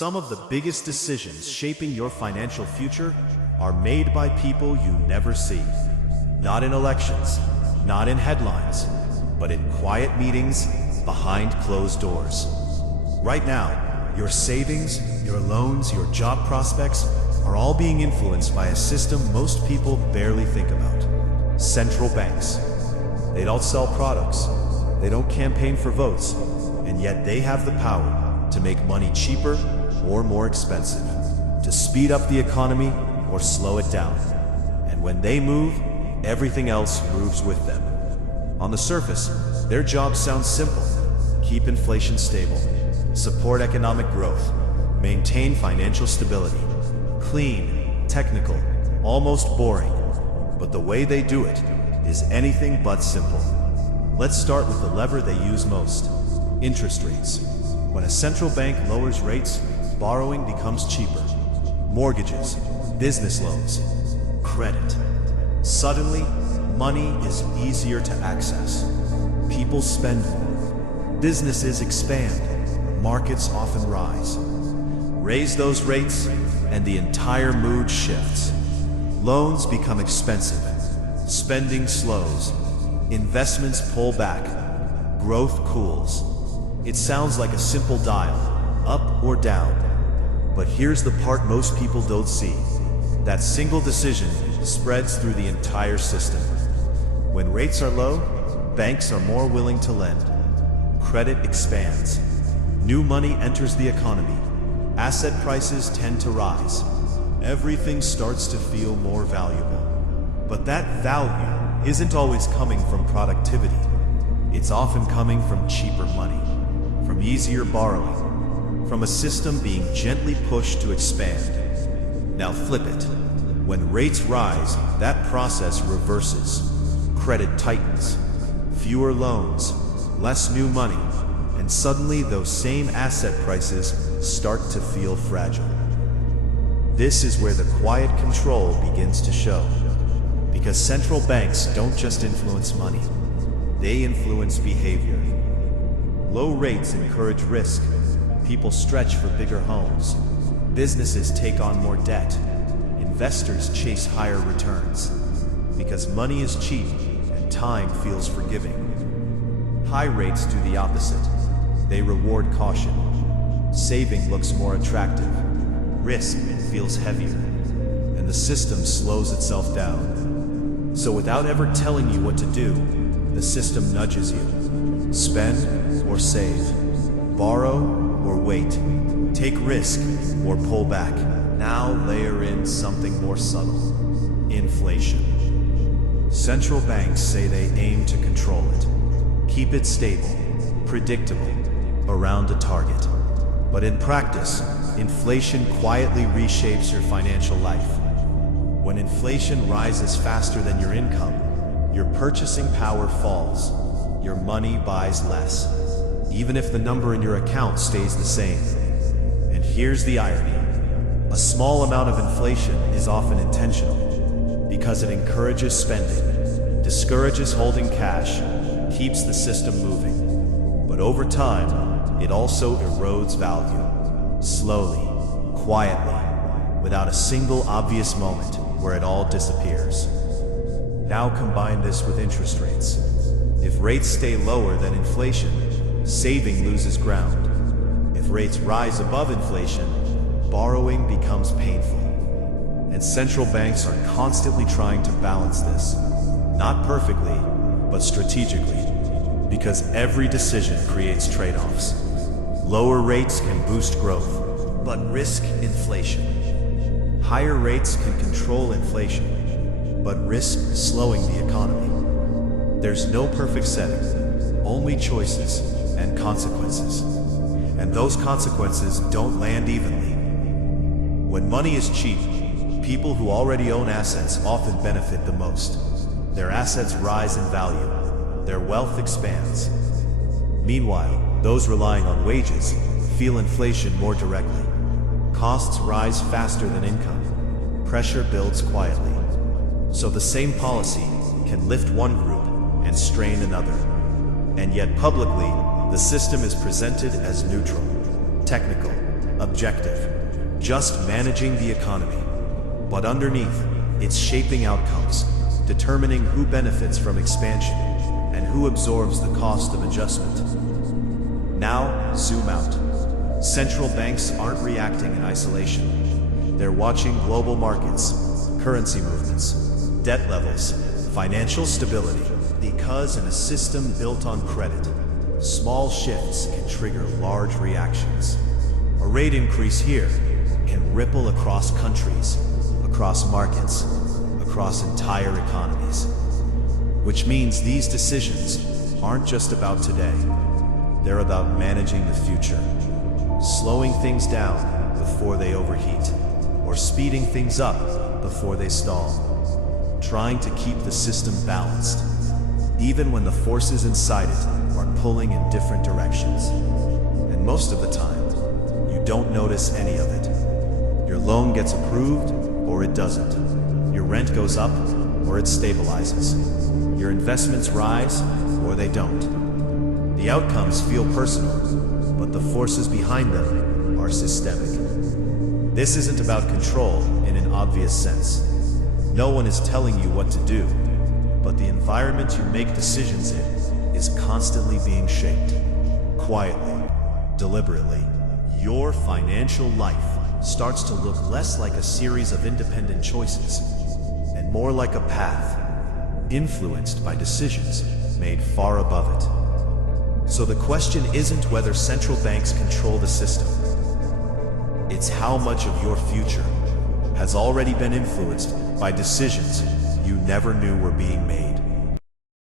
Some of the biggest decisions shaping your financial future are made by people you never see. Not in elections, not in headlines, but in quiet meetings behind closed doors. Right now, your savings, your loans, your job prospects are all being influenced by a system most people barely think about. Central banks. They don't sell products, they don't campaign for votes, and yet they have the power to make money cheaper or more expensive, to speed up the economy or slow it down. And when they move, everything else moves with them. On the surface, their job sounds simple. Keep inflation stable, support economic growth, maintain financial stability. Clean, technical, almost boring. But the way they do it is anything but simple. Let's start with the lever they use most: interest rates. When a central bank lowers rates, borrowing becomes cheaper. Mortgages, business loans, credit. Suddenly, money is easier to access. People spend more. Businesses expand. Markets often rise. Raise those rates, and the entire mood shifts. Loans become expensive. Spending slows. Investments pull back. Growth cools. It sounds like a simple dial, up or down. But here's the part most people don't see. That single decision spreads through the entire system. When rates are low, banks are more willing to lend. Credit expands. New money enters the economy. Asset prices tend to rise. Everything starts to feel more valuable. But that value isn't always coming from productivity. It's often coming from cheaper money, from easier borrowing, from a system being gently pushed to expand. Now flip it. When rates rise, that process reverses. Credit tightens. Fewer loans, less new money, and suddenly those same asset prices start to feel fragile. This is where the quiet control begins to show. Because central banks don't just influence money, they influence behavior. Low rates encourage risk. People stretch for bigger homes. Businesses take on more debt. Investors chase higher returns. Because money is cheap and time feels forgiving. High rates do the opposite. They reward caution. Saving looks more attractive. Risk feels heavier. And the system slows itself down. So without ever telling you what to do, the system nudges you. Spend or save. Borrow or wait. Take risk or pull back. Now layer in something more subtle. Inflation. Central banks say they aim to control it. Keep it stable, predictable, around a target. But in practice, inflation quietly reshapes your financial life. When inflation rises faster than your income, your purchasing power falls. Your money buys less, even if the number in your account stays the same. And here's the irony. A small amount of inflation is often intentional, because it encourages spending, discourages holding cash, keeps the system moving. But over time, it also erodes value. Slowly, quietly, without a single obvious moment where it all disappears. Now combine this with interest rates. If rates stay lower than inflation, saving loses ground. If rates rise above inflation, borrowing becomes painful. And central banks are constantly trying to balance this. Not perfectly, but strategically. Because every decision creates trade-offs. Lower rates can boost growth, but risk inflation. Higher rates can control inflation, but risk slowing the economy. There's no perfect setting, only choices and consequences. And those consequences don't land evenly. When money is cheap, people who already own assets often benefit the most. Their assets rise in value. Their wealth expands. Meanwhile, those relying on wages feel inflation more directly. Costs rise faster than income. Pressure builds quietly. So the same policy can lift one group and strain another. And yet publicly, the system is presented as neutral, technical, objective, just managing the economy. But underneath, it's shaping outcomes, determining who benefits from expansion and who absorbs the cost of adjustment. Now, zoom out. Central banks aren't reacting in isolation. They're watching global markets, currency movements, debt levels, financial stability. Because in a system built on credit, small shifts can trigger large reactions. A rate increase here can ripple across countries, across markets, across entire economies. Which means these decisions aren't just about today. They're about managing the future, slowing things down before they overheat, or speeding things up before they stall, trying to keep the system balanced, even when the forces inside it are pulling in different directions. And most of the time, you don't notice any of it. Your loan gets approved, or it doesn't. Your rent goes up, or it stabilizes. Your investments rise, or they don't. The outcomes feel personal, but the forces behind them are systemic. This isn't about control in an obvious sense. No one is telling you what to do, but the environment you make decisions in is constantly being shaped. Quietly, deliberately. Your financial life starts to look less like a series of independent choices and more like a path, influenced by decisions made far above it. So the question isn't whether central banks control the system. It's how much of your future has already been influenced by decisions you never knew were being made.